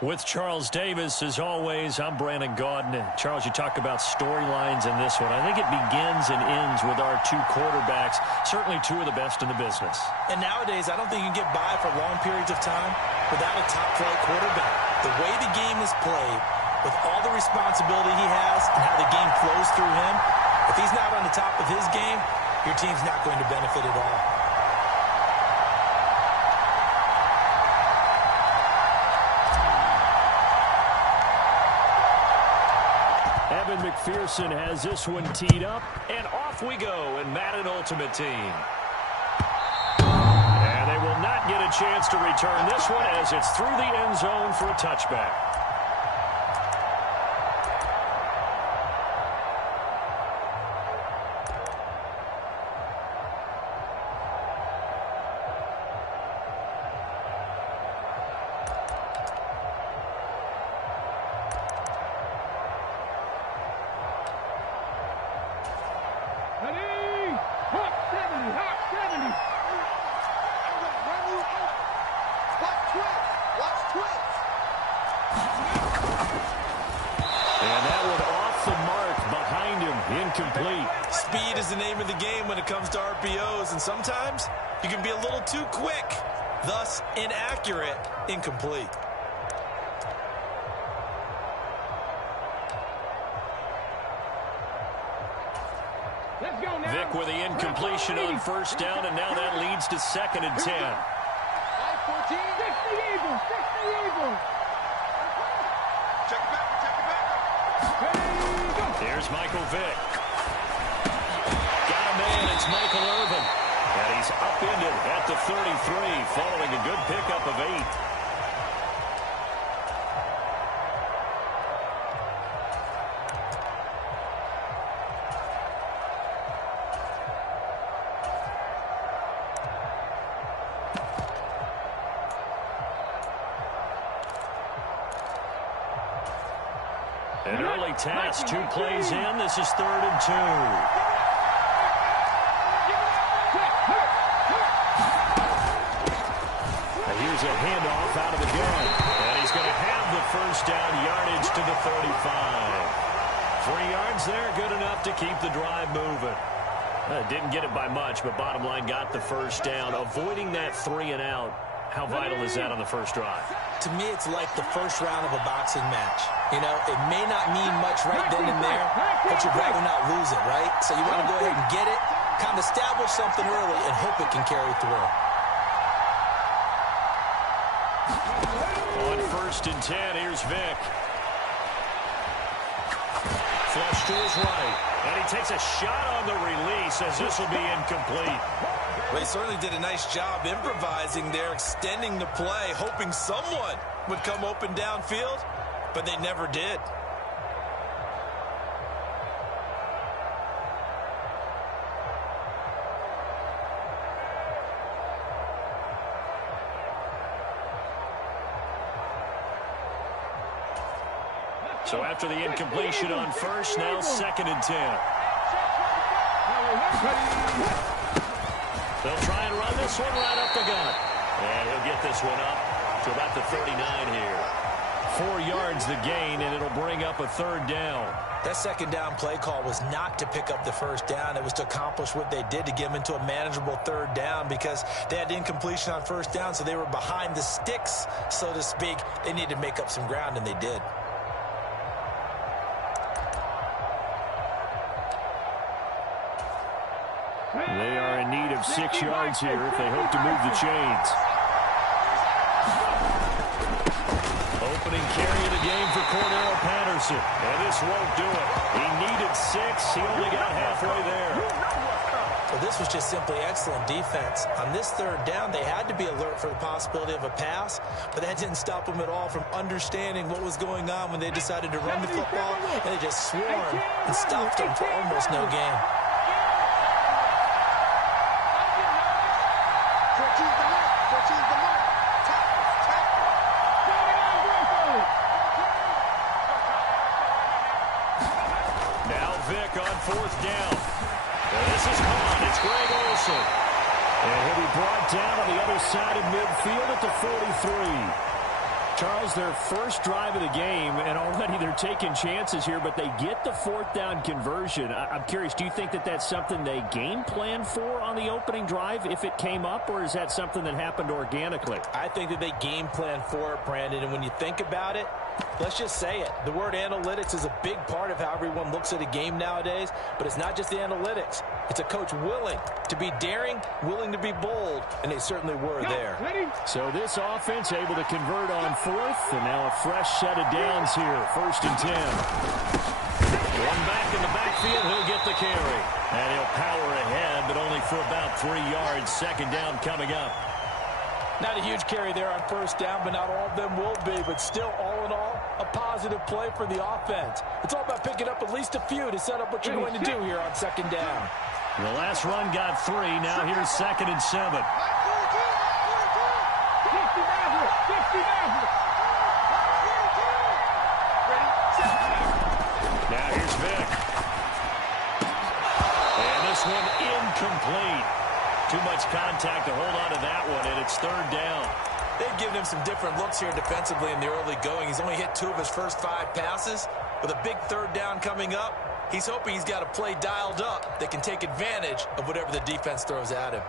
With Charles Davis, as always, I'm Brandon Gaudin. And Charles, you talk about storylines in this one. I think it begins and ends with our two quarterbacks, certainly two of the best in the business. And nowadays, I don't think you can get by for long periods of time without a top-flight quarterback. The way the game is played, with all the responsibility he has and how the game flows through him, if he's not on the top of his game, your team's not going to benefit at all. Evan McPherson has this one teed up, and off we go in Madden Ultimate Team. And they will not get a chance to return this one as it's through the end zone for a touchback. Incomplete. Speed is the name of the game when it comes to RPOs, and sometimes you can be a little too quick, thus inaccurate, incomplete. Vic with the incompletion on first down, and now that leads to 2nd and 10. Here's Michael Vick. Got a man, it's Michael Irvin. And he's upended at the 33 following a good pickup of 8. An early task, 2 plays in. This is 3rd and 2. Here's a handoff out of the gun. And he's going to have the first down, yardage to the 35. 3 yards there, good enough to keep the drive moving. Didn't get it by much, but bottom line got the first down. Avoiding that 3 and out. How vital is that on the first drive? To me, it's like the first round of a boxing match. You know, it may not mean much right then and there, but you'd rather not lose it, right? So you want to go ahead and get it, kind of establish something early, and hope it can carry through. On 1st and 10, here's Vic. Flush to his right, and he takes a shot on the release as this will be incomplete. Well, he certainly did a nice job improvising there, extending the play, hoping someone would come open downfield, but they never did. So after the incompletion on first, now 2nd and 10. They'll try and run this one right up the gut. And he'll get this one up to about the 39 here. 4 yards the gain, and it'll bring up a 3rd down. That 2nd down play call was not to pick up the first down. It was to accomplish what they did to get them into a manageable 3rd down because they had incompletion on first down, so they were behind the sticks, so to speak. They needed to make up some ground, and they did. They are in need of 6 yards here if they hope to move the chains. Opening carry of the game for Cordero Patterson. And this won't do it. He needed 6. He only got halfway there. Well, this was just simply excellent defense. On this 3rd down, they had to be alert for the possibility of a pass, but that didn't stop them at all from understanding what was going on when they decided to run the football, and they just swarmed and stopped them for almost no gain. Now Vic on 4th down. And this is caught. It's Greg Olsen. And he'll be brought down on the other side of midfield at the 43. Charles, their first drive of the game, and already they're taking chances here, but they get the fourth down conversion. I'm curious, do you think that that's something they game plan for on the opening drive if it came up, or is that something that happened organically? I think that they game plan for it, Brandon, and when you think about it, let's just say it. The word analytics is a big part of how everyone looks at a game nowadays, but it's not just the analytics. It's a coach willing to be daring, willing to be bold, and they certainly were there. So this offense able to convert on fourth, and now a fresh set of downs here, 1st and 10. One back in the backfield, he'll get the carry. And he'll power ahead, but only for about 3 yards. 2nd down coming up. Not a huge carry there on 1st down, but not all of them will be. But still, all in all, a positive play for the offense. It's all about picking up at least a few to set up what you're going to do here on 2nd down. The last run got 3. Now here's 2nd and 7. Now here's Vick. And this one incomplete. Too much contact to hold on to that one, and it's 3rd down. They've given him some different looks here defensively in the early going. He's only hit 2 of his first 5 passes. With a big 3rd down coming up, he's hoping he's got a play dialed up that can take advantage of whatever the defense throws at him.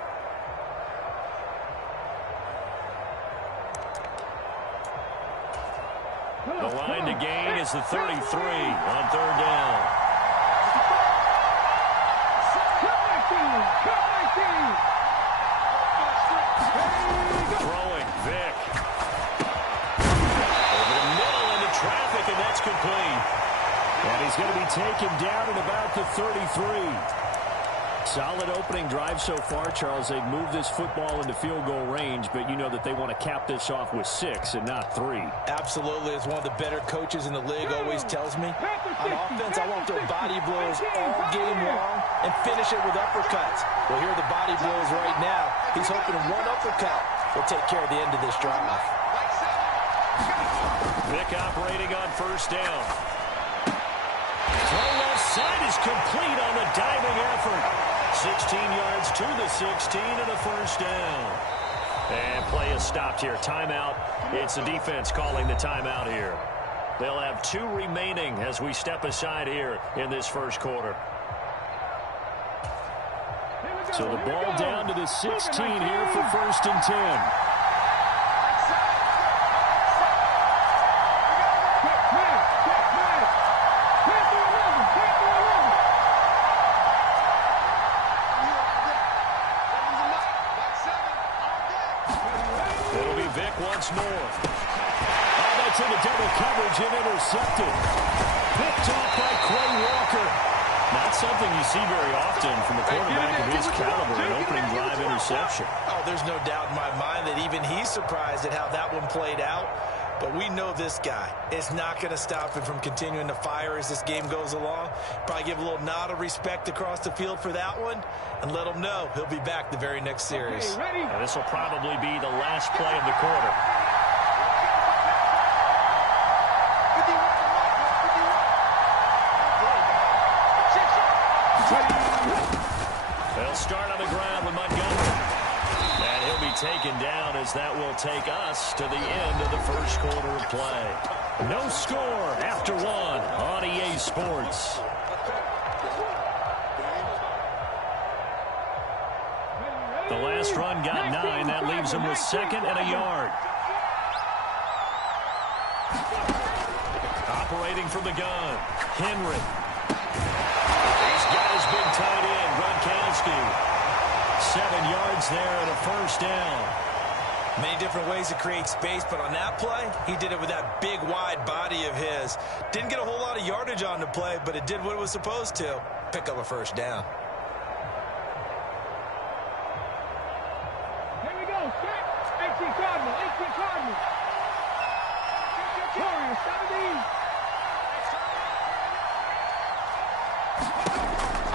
The line to gain is the 33 on 3rd down. Throwing, Vick. Over the middle into traffic, and that's complete. And he's going to be taken down at about the 33. Solid opening drive so far, Charles. They've moved this football into field goal range, but you know that they want to cap this off with 6 and not 3. Absolutely. As one of the better coaches in the league always tells me, on offense, I want to throw body blows all game long and finish it with uppercuts. Well, here are the body blows right now. He's hoping one uppercut will take care of the end of this drive. Vick operating on 1st down. Throw left side is complete on the diving effort. 16 yards to the 16 and a 1st down. And play is stopped here. Timeout. It's the defense calling the timeout here. They'll have 2 remaining as we step aside here in this 1st quarter. So the ball down to the 16 here for 1st and 10. Once more. Oh, that's into double coverage and intercepted. Picked off by Quay Walker. Not something you see very often from a quarterback of his caliber, an opening drive interception. Oh, there's no doubt in my mind that even he's surprised at how that one played out. But we know this guy is not going to stop him from continuing to fire as this game goes along. Probably give a little nod of respect across the field for that one and let him know he'll be back the very next series. This will probably be the last play of the quarter. They'll start on the ground with Montgomery. And he'll be taken down as that will take us to the end of the 1st quarter of play. No score after 1 on EA Sports. The last run got 9. That leaves him with 2nd and a yard. Operating from the gun, Henry. He's got his big tight end, Gronkowski. 7 yards there and a 1st down. Many different ways to create space, but on that play, he did it with that big, wide body of his. Didn't get a whole lot of yardage on the play, but it did what it was supposed to. Pick up a 1st down. Here we go. Set. 18 Cardinal. 18 Cardinal. Warriors, 17.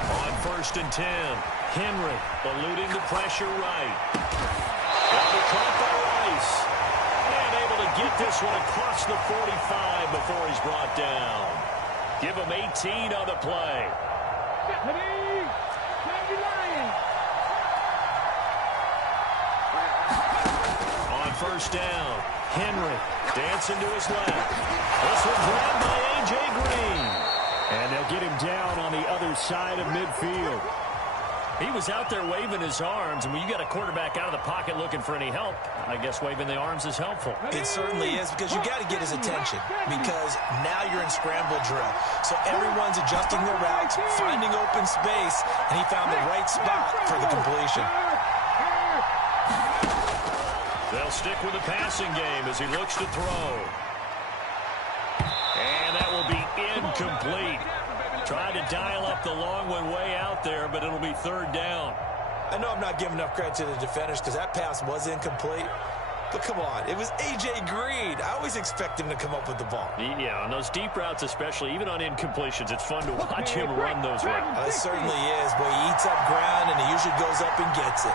On 1st and 10, Henry eluding the pressure right. Caught by Rice. And able to get this one across the 45 before he's brought down. Give him 18 on the play. On first down. Henry dancing to his left. This one grabbed by A.J. Green. And they'll get him down on the other side of midfield. He was out there waving his arms, and when you got a quarterback out of the pocket looking for any help, I guess waving the arms is helpful. It certainly is, because you got to get his attention, because now you're in scramble drill. So everyone's adjusting their routes, finding open space, and he found the right spot for the completion. They'll stick with the passing game as he looks to throw. And that will be incomplete. Tried to dial up the long one way out there, but it'll be third down. I know I'm not giving enough credit to the defenders because that pass was incomplete. But come on, it was A.J. Green. I always expect him to come up with the ball. Yeah, on those deep routes especially, even on incompletions, it's fun to watch him run those routes. It certainly is, but he eats up ground, and he usually goes up and gets it.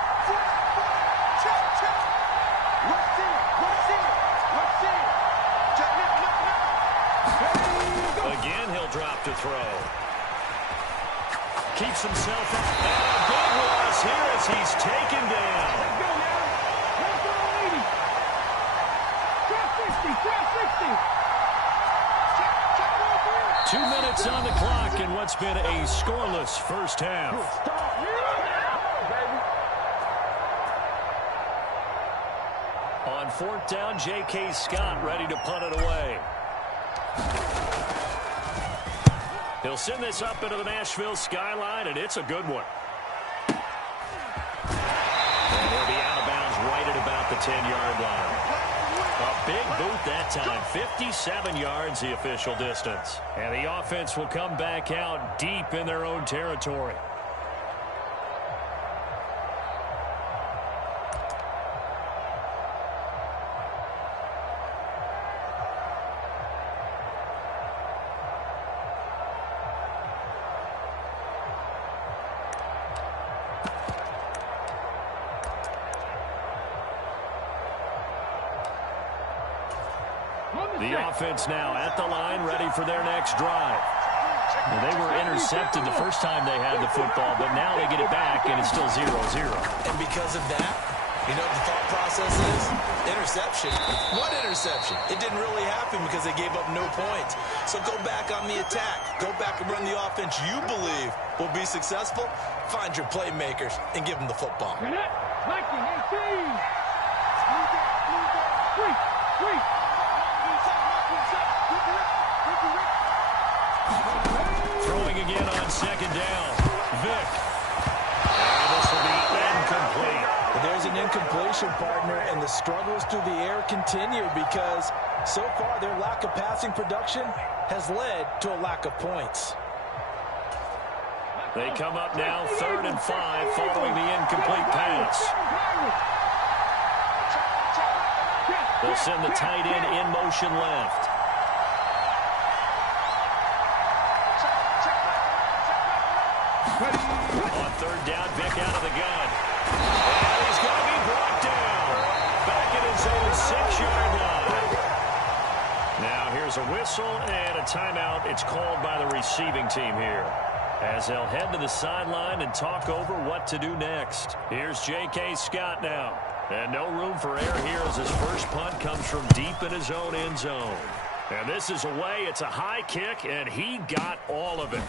Again, he'll drop to throw. Keeps himself up. And a big loss here as he's taken down. Let's go now. Let's go, lady. Drop 60. 2 minutes on the clock in what's been a scoreless first half. On fourth down, J.K. Scott ready to punt it away. He'll send this up into the Nashville skyline, and it's a good one. And he'll be out of bounds right at about the 10-yard line. A big boot that time, 57 yards the official distance. And the offense will come back out deep in their own territory. The offense now at the line, ready for their next drive. Well, they were intercepted the first time they had the football, but now they get it back, and it's still 0-0. And because of that, you know what the thought process is? Interception. What interception? It didn't really happen because they gave up no points. So go back on the attack. Go back and run the offense you believe will be successful. Find your playmakers and give them the football. Throwing again on second down. Vick. And this will be incomplete. But there's an incompletion, partner, and the struggles through the air continue because so far their lack of passing production has led to a lack of points. They come up now 3rd and 5 following the incomplete pass. They'll send the tight end in motion left. On 3rd down, Vick out of the gun. And he's going to be brought down. Back at his own 6-yard line. Now here's a whistle and a timeout. It's called by the receiving team here, as they'll head to the sideline and talk over what to do next. Here's J.K. Scott now. And no room for error here as his first punt comes from deep in his own end zone. And this is away. It's a high kick, and he got all of it.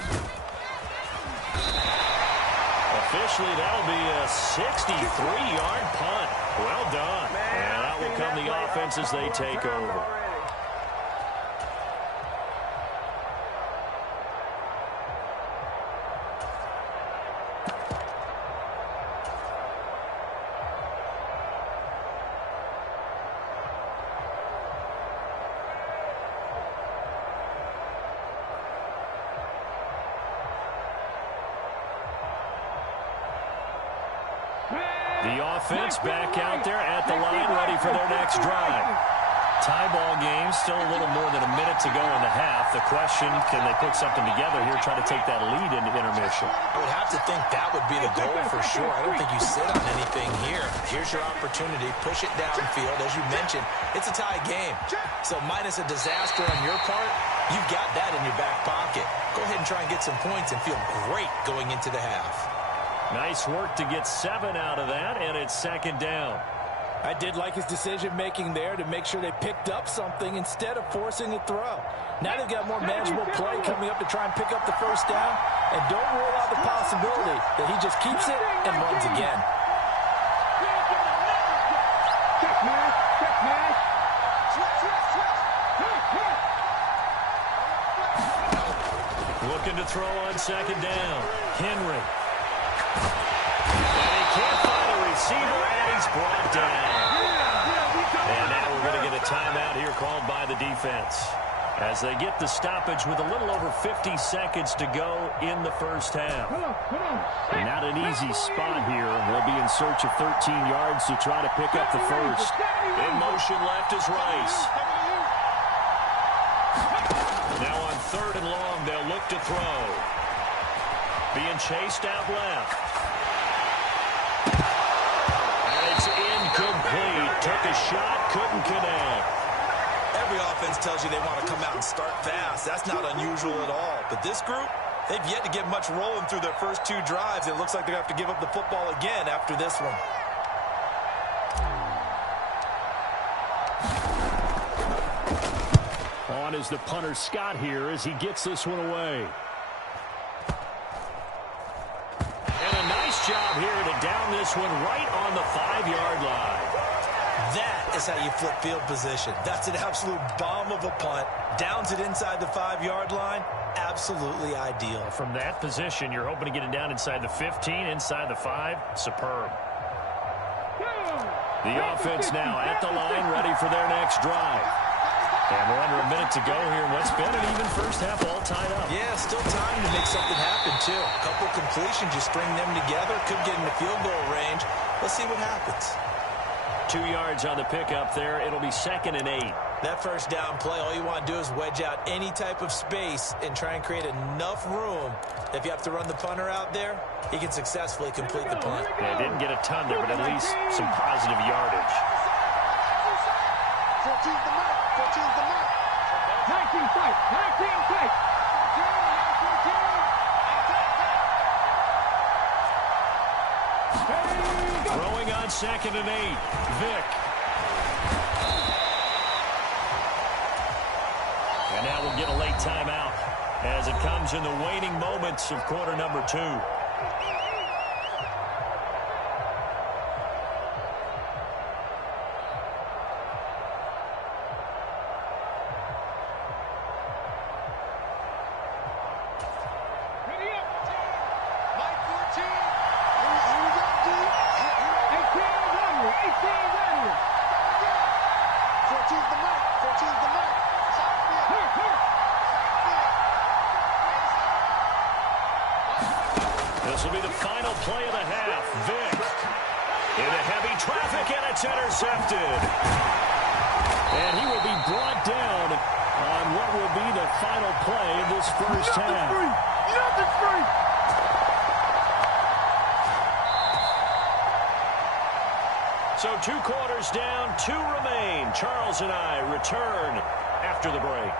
Officially, that'll be a 63-yard punt. Well done. And that will come the offense as they take over. The offense back out there at the line, ready for their next drive. Tie ball game, still a little more than a minute to go in the half. The question, can they put something together here, try to take that lead into intermission? I would have to think that would be the goal for sure. I don't think you sit on anything here. Here's your opportunity. Push it downfield. As you mentioned, it's a tie game. So minus a disaster on your part, you've got that in your back pocket. Go ahead and try and get some points and feel great going into the half. Nice work to get 7 out of that, and it's 2nd down. I did like his decision-making there to make sure they picked up something instead of forcing a throw. Now they've got more manageable play coming up to try and pick up the first down. And don't rule out the possibility that he just keeps it and runs again. Looking to throw on second down. Henry. And he can't find a receiver, and he's brought down. And now we're going to get a timeout here called by the defense as they get the stoppage with a little over 50 seconds to go in the first half. Not an easy spot here. They'll be in search of 13 yards to try to pick up the first. In motion left is Rice. Now on third and long, they'll look to throw. Being chased out left. And it's incomplete. Took a shot, couldn't connect. Every offense tells you they want to come out and start fast. That's not unusual at all. But this group, they've yet to get much rolling through their first two drives. It looks like they're going to have to give up the football again after this one. On is the punter Scott here as he gets this one away. And a nice job here to down this one right on the 5-yard line. That is how you flip field position. That's an absolute bomb of a punt. Downs it inside the 5-yard line. Absolutely ideal. From that position, you're hoping to get it down inside the 15, inside the 5. Superb. The offense now at the line, ready for their next drive. And we're under a minute to go here. What's been an even first half all tied up. Yeah, still time to make something happen, too. A couple completions, you string them together, could get in the field goal range. Let's see what happens. 2 yards on the pickup there. It'll be 2nd and 8. That first down play, all you want to do is wedge out any type of space and try and create enough room. If you have to run the punter out there, he can successfully complete the punt. Yeah, didn't get a ton there, but at least some positive yardage. 14's the mark. 14's the mark. 19 tight. 19 tight. Throwing on 2nd and 8. Vick. And now we'll get a late timeout as it comes in the waning moments of quarter number 2. This will be the final play of the half. Vick into heavy traffic, and it's intercepted. And he will be brought down on what will be the final play of this first half. Nothing's free. So 2 quarters down, 2 remain. Charles and I return after the break.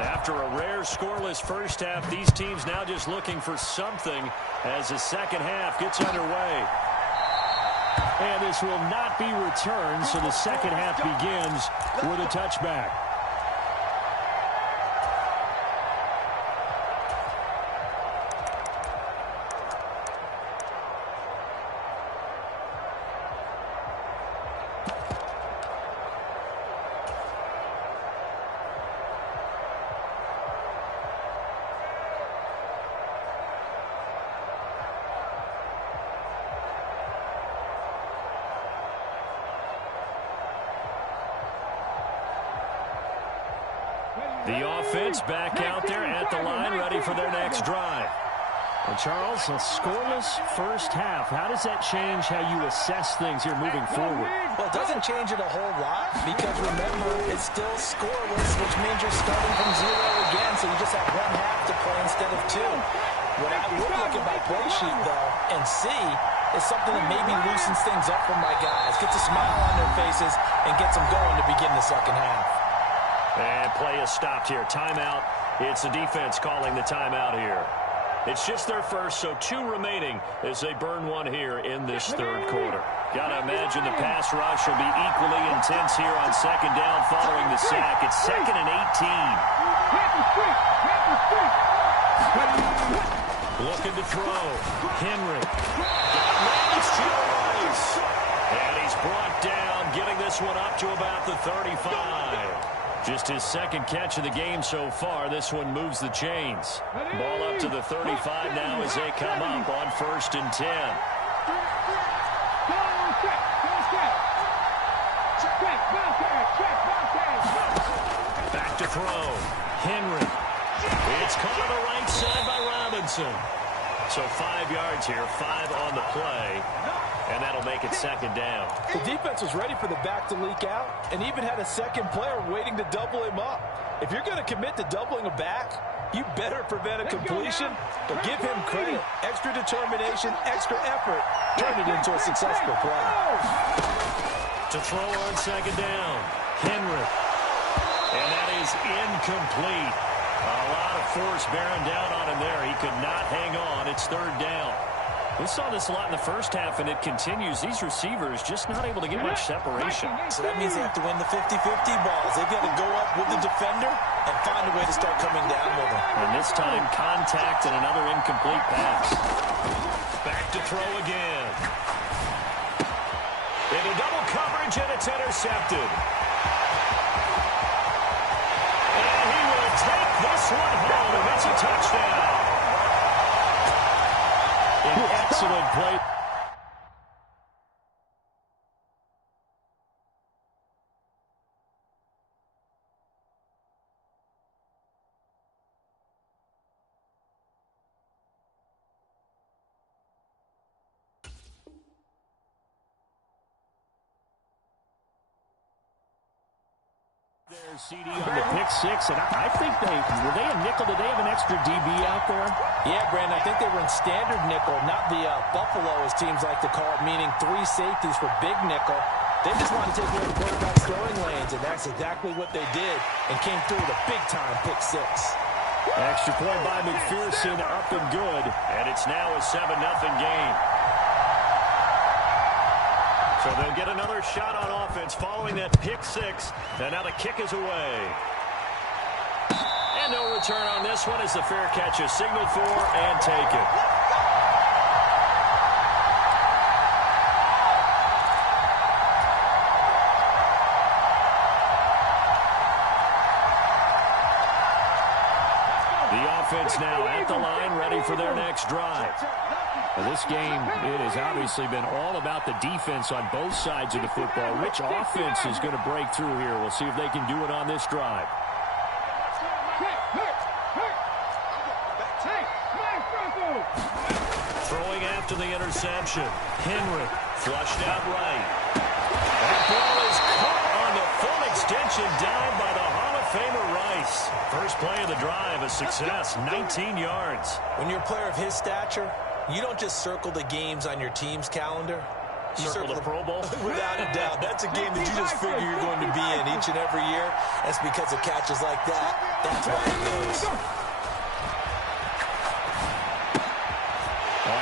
After a rare scoreless first half, these teams now just looking for something as the second half gets underway. And this will not be returned, so the second half begins with a touchback. The offense back out there at the line, ready for their next drive. Well, Charles, a scoreless first half. How does that change how you assess things here moving forward? Well, it doesn't change it a whole lot because, remember, it's still scoreless, which means you're starting from zero again, so you just have one half to play instead of two. What I would look at my play sheet, though, and see is something that maybe loosens things up for my guys, gets a smile on their faces, and gets them going to begin the second half. And play is stopped here. Timeout. It's the defense calling the timeout here. It's just their first, so 2 remaining as they burn one here in this third quarter. Got to imagine the pass rush will be equally intense here on second down following the sack. It's 2nd and 18. Looking to throw. Henry. Managed to Rice. And he's brought down, getting this one up to about the 35. Just his second catch of the game so far. This one moves the chains. Ball up to the 35 now as they come up on 1st and 10. Back to throw. Henry. It's caught on the right side by Robinson. So 5 yards here, 5 on the play. And that'll make it second down. The defense was ready for the back to leak out and even had a second player waiting to double him up. If you're going to commit to doubling a back, you better prevent a completion, but give him credit. Extra determination, extra effort, turn it into a successful play. To throw on second down, Henry. And that is incomplete. A lot of force bearing down on him there. He could not hang on. It's 3rd down. We saw this a lot in the first half, and it continues. These receivers just not able to get much separation. So that means they have to win the 50-50 balls. They've got to go up with the defender and find a way to start coming down with him. And this time, contact and another incomplete pass. Back to throw again. Into double coverage, and it's intercepted. And he will take this one home, and it's a touchdown. An excellent play. There's CD on the pick 6, and I think were they a nickel? Did they have an extra DB out there? Yeah, Brandon, I think they were in standard nickel, not the Buffalo, as teams like to call it, meaning 3 safeties for big nickel. They just want to take away the quarterback's throwing lanes, and that's exactly what they did, and came through with a big-time pick 6. Extra point by McPherson, up and good, and it's now a 7-0 game. So they'll get another shot on offense following that pick 6, and now the kick is away. And no return on this one as the fair catch is signaled for and taken. The offense now at the line, ready for their next drive. Well, this game, it has obviously been all about the defense on both sides of the football. Which offense is going to break through here? We'll see if they can do it on this drive. Throwing after the interception. Henry flushed out right. That ball is caught on the full extension dive by the Hall of Famer Rice. First play of the drive, a success, 19 yards. When you're a player of his stature, you don't just circle the games on your team's calendar. You circle the Pro Bowl? Without a doubt. That's a game that you just figure you're going to be in each and every year. That's because of catches like that. That's why it goes.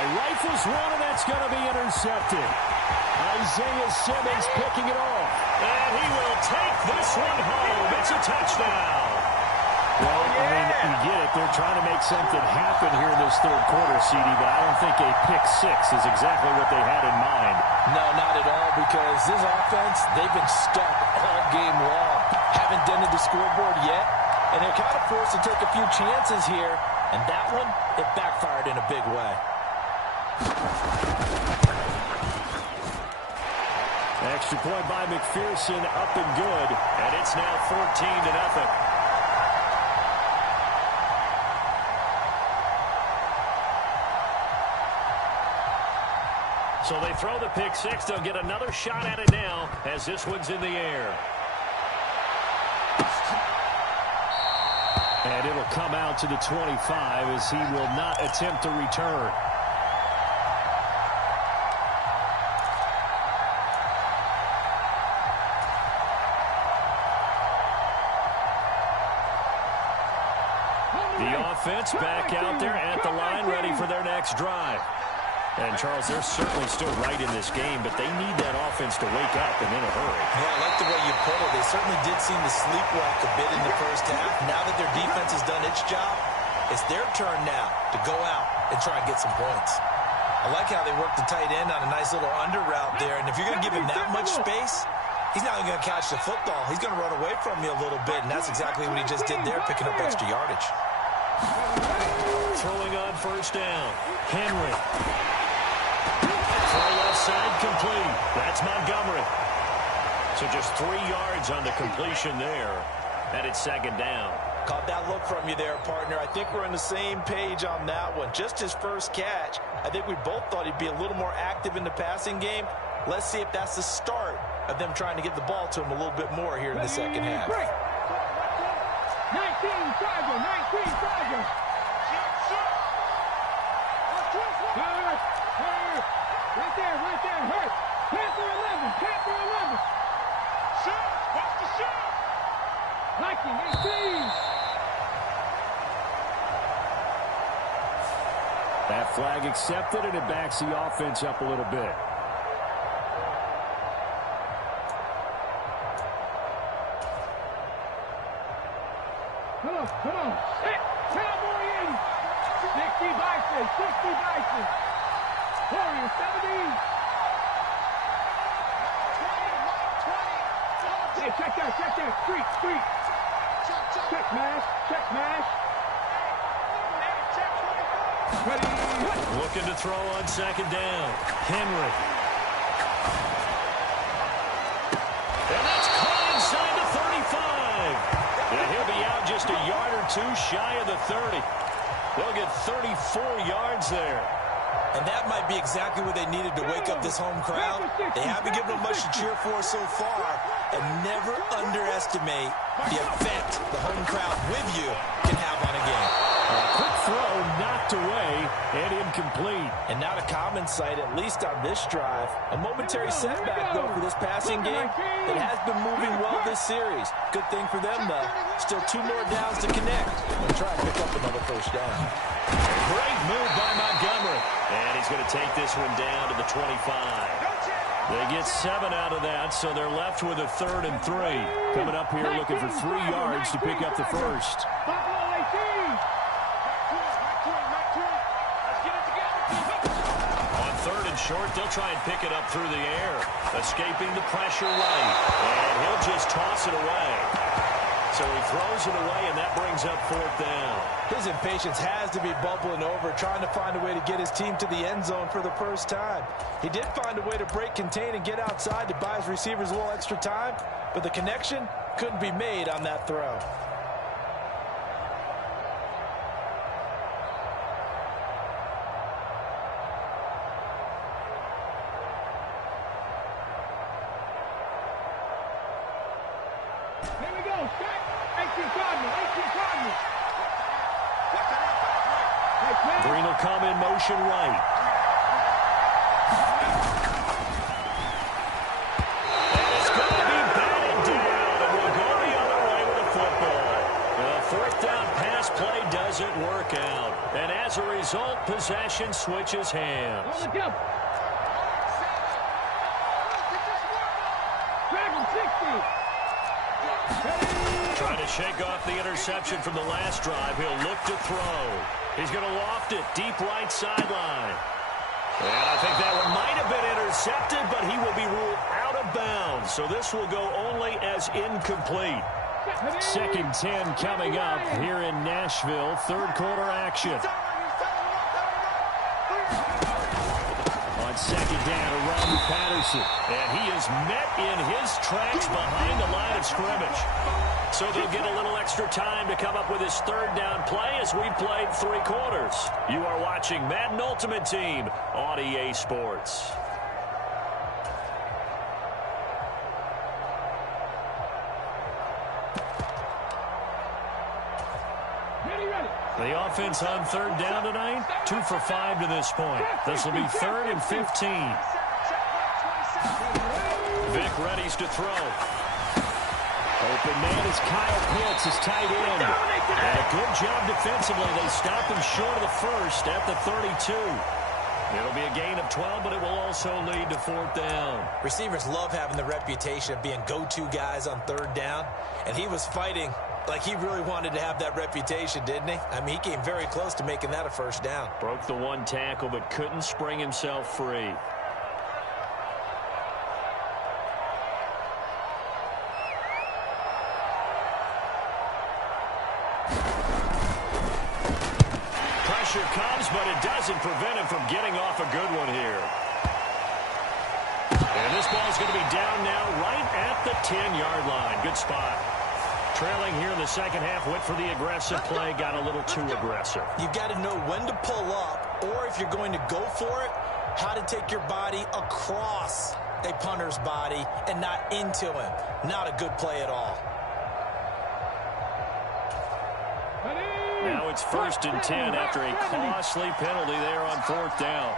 Rifles one, and that's going to be intercepted. Isaiah Simmons picking it off. And he will take this one home. It's a touchdown. Well, I mean, you get it. They're trying to make something happen here in this third quarter, CD, but I don't think a pick 6 is exactly what they had in mind. No, not at all, because this offense, they've been stuck all game long. Haven't dented the scoreboard yet, and they're kind of forced to take a few chances here, and that one, it backfired in a big way. Extra point by McPherson, up and good, and it's now 14-0. So they throw the pick six. They'll get another shot at it now as this one's in the air. And it'll come out to the 25 as he will not attempt to return. The offense back out there at the line, ready for their next drive. And, Charles, they're certainly still right in this game, but they need that offense to wake up and in a hurry. Yeah, I like the way you put it. They certainly did seem to sleepwalk a bit in the first half. Now that their defense has done its job, it's their turn now to go out and try and get some points. I like how they worked the tight end on a nice little under route there. And if you're going to give him that much space, he's not even going to catch the football. He's going to run away from you a little bit, and that's exactly what he just did there, picking up extra yardage. Throwing on first down. Henry. Throw left side complete. That's Montgomery. So just 3 yards on the completion there. And it's second down. Caught that look from you there, partner. I think we're on the same page on that one. Just his first catch. I think we both thought he'd be a little more active in the passing game. Let's see if that's the start of them trying to get the ball to him a little bit more here in the second half. 19 Charger, 19 Charger. Right there, hurt. Panther 11, Panther 11. Shoot, watch the shoot. Liking 18. That flag accepted, and it backs the offense up a little bit. Come on. Hit. Cowboy in. 60 Bison. Warrior 70. Hey, check that. Street. Check mash. Ready. Looking to throw on second down. Henry. And that's caught inside the 35. And he'll be out just a yard or two shy of the 30. They'll get 34 yards there. And that might be exactly what they needed to wake up this home crowd. They haven't given them much to cheer for so far. And never underestimate the effect the home crowd with you can have on a game. Quick throw knocked away and incomplete. And not a common sight, at least on this drive. A momentary setback, though, for this passing game. It has been moving well this series. Good thing for them, though. Still 2 more downs to connect. And try and pick up another first down. Great move by Montgomery. And he's going to take this one down to the 25. They get 7 out of that, so they're left with a 3rd and 3. Coming up here looking for 3 yards to pick up the first. On 3rd and short, they'll try and pick it up through the air. Escaping the pressure right. And he'll just toss it away. So he throws it away, and that brings up 4th down. His impatience has to be bubbling over, trying to find a way to get his team to the end zone for the first time. He did find a way to break, contain, and get outside to buy his receivers a little extra time, but the connection couldn't be made on that throw. Here we go, Scott. 18 Cardinal. Green will come in motion right. And it's going to be batted down, and we'll go the other way with the football. The 4th down pass play doesn't work out. And as a result, possession switches hands. On the jump. Dragon 60. Trying to shake off the interception from the last drive. He'll look to throw. He's going to loft it deep right sideline. And I think that one might have been intercepted, but he will be ruled out of bounds. So this will go only as incomplete. 2nd and 10 coming up here in Nashville. 3rd quarter action. On 2nd down, around Patterson. And he is met in his tracks behind the line of scrimmage. So they'll get a little extra time to come up with his 3rd down play as we played 3 quarters. You are watching Madden Ultimate Team on EA Sports. The offense on third down tonight, 2 for 5 to this point. This will be 3rd and 15. Vic readies to throw. Open man is Kyle Pitts, his tight end. And a good job defensively. They stop him short of the first at the 32. It'll be a gain of 12, but it will also lead to 4th down. Receivers love having the reputation of being go-to guys on third down, and he was fighting like he really wanted to have that reputation, didn't he? I mean, he came very close to making that a first down. Broke the one tackle, but couldn't spring himself free. Pressure comes, but it doesn't prevent him from getting off a good one here. And this ball's going to be down now right at the 10-yard line. Good spot. Trailing here in the second half, went for the aggressive play, got a little too aggressive. You've got to know when to pull up, or if you're going to go for it, how to take your body across a punter's body and not into him. Not a good play at all. Now it's 1st and 10 after a costly penalty there on 4th down.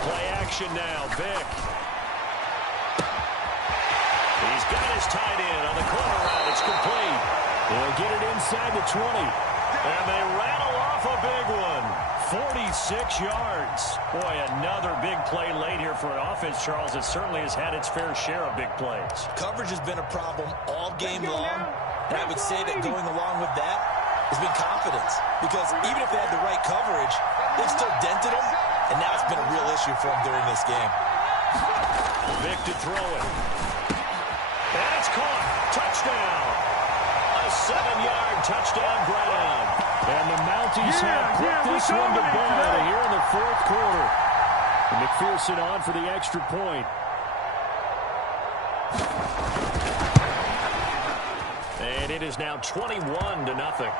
Play action now, Vic. He's got his tight end on the corner route. It's complete. They'll get it inside the 20. And they rattle off a big one. 46 yards. Boy, another big play late here for an offense, Charles, that certainly has had its fair share of big plays. Coverage has been a problem all game long. And I would say that going along with that has been confidence. Because even if they had the right coverage, they've still dented them. And now it's been a real issue for them during this game. Vic to throw it. And it's caught. Touchdown. A 7-yard touchdown Brown. And the Mounties have put this one to bed here in the 4th quarter. And McPherson on for the extra point. And it is now 21-0.